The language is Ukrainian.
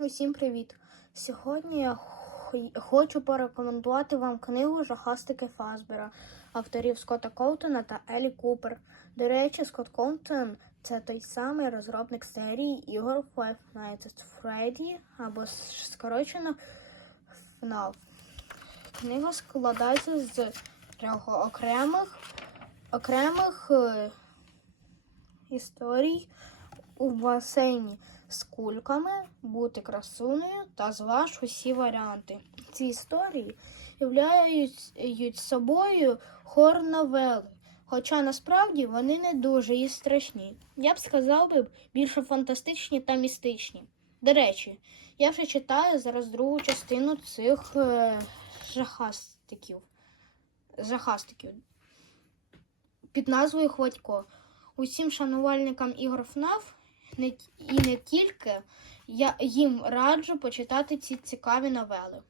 Усім привіт! Сьогодні я хочу порекомендувати вам книгу Жахастики Фазбера авторів Скотта Коутона та Елі Купер. До речі, Скотт Коутон це той самий розробник серії ігор Five Nights at Freddy або скорочено FNAF. Книга складається з трьох окремих окремих е, історій у басейні з кульками, бути красунею та зваж усі варіанти. Ці історії являють собою хор новели, хоча насправді вони не дуже і страшні. Я б сказав би більше фантастичні та містичні. До речі, я вже читаю зараз другу частину цих е, жахастиків. Жахастиків під назвою Хватько. Усім шанувальникам ігор ФНАФ і не тільки я їм раджу почитати ці цікаві новели.